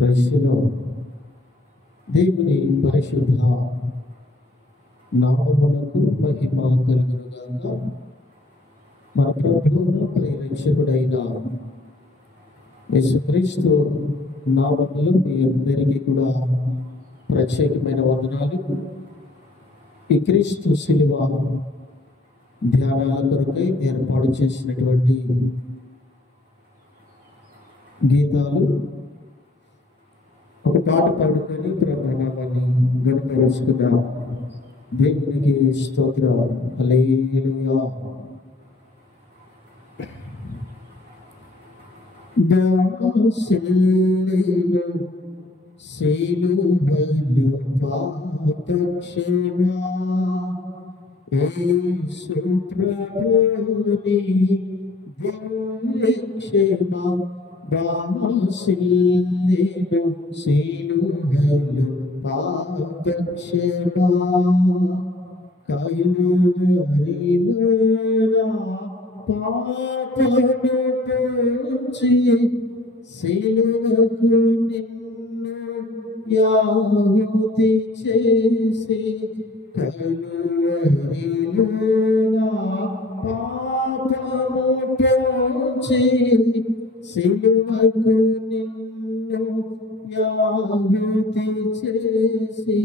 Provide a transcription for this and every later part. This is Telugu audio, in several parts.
ప్రజలో దేవుని పరిశుద్ధ నామమునకు మహిమ కలుగునుగాక. మన ప్రభువును పరిరక్షకుడైన యేసుక్రీస్తు నామములో మీ అందరికీ కూడా ప్రత్యేకమైన వందనాలు. ఈ క్రీస్తు శిలువ ధ్యానాల కొరకై ఏర్పాటు చేసినటువంటి గీతాలు ఒక పాట పాడుకొని ప్రభునామాన్ని గణపరుచుకుందాం. దేవునికి స్తోత్రం. హల్లెలూయా. దాసులను సిలువలో పాపక్షమా యేసు ప్రభుని దివ్యక్షమా దాసులను సిలువలో పాపక్షమా కలువరిలో పాపను పోచి సిలువకు నిన్ను యాహుతి చేసి కలువరిలో పాపము పోచి సిలువకు నిన్ను యాహుతి చేసి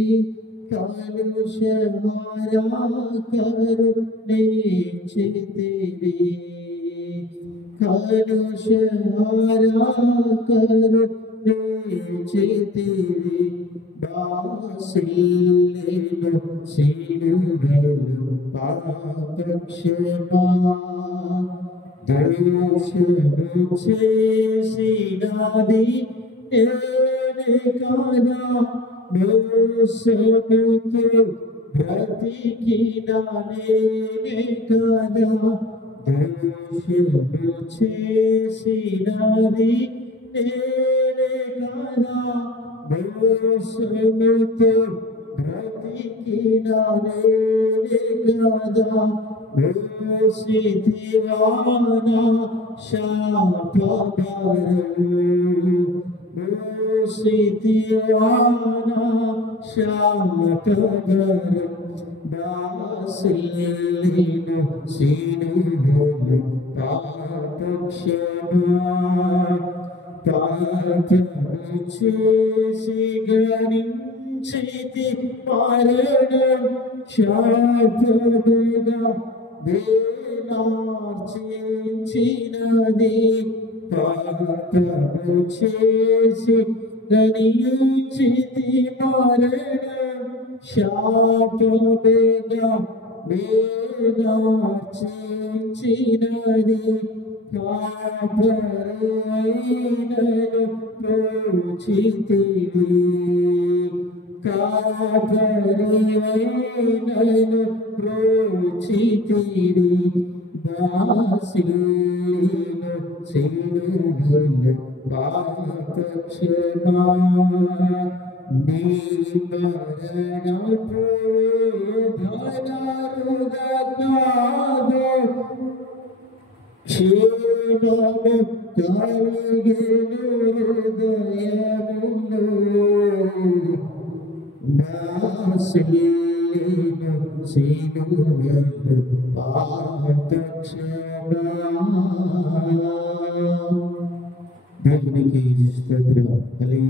కలుషహారా కరుణించితివి కలుషహారా కరుణించితివి దాసులను సిలువలో పాపక్షమా దోషము చేసినది నేనే కాదా మోసముతో బ్రతికిన నేనే కాదా దోషము చేసినది నేనే కాదా మోసముతో బ్రతికిన నేనే కాదా మోసితివానా శాపభారము మోసితివానా శాపభారము దాసులను సిలువలో పాపక్షమా పాపము చేసి గణించితి మరణం శాపముగా వేలార్చించినది పాపము చేసి గణించితి మరణం శాపముగా వేలార్చించినది కాపరైనను ప్రోచితివి కాపరైనను ప్రోచితివి దాసులను సిలువలో పాపక్షమా నీ మరణపు ధనరుగా కాదు క్షేమము కలిగెను హృదయములో దాసులను సిలువలో పాపక్షమా. దేవునికి స్తోత్రం. హల్లెలూయా.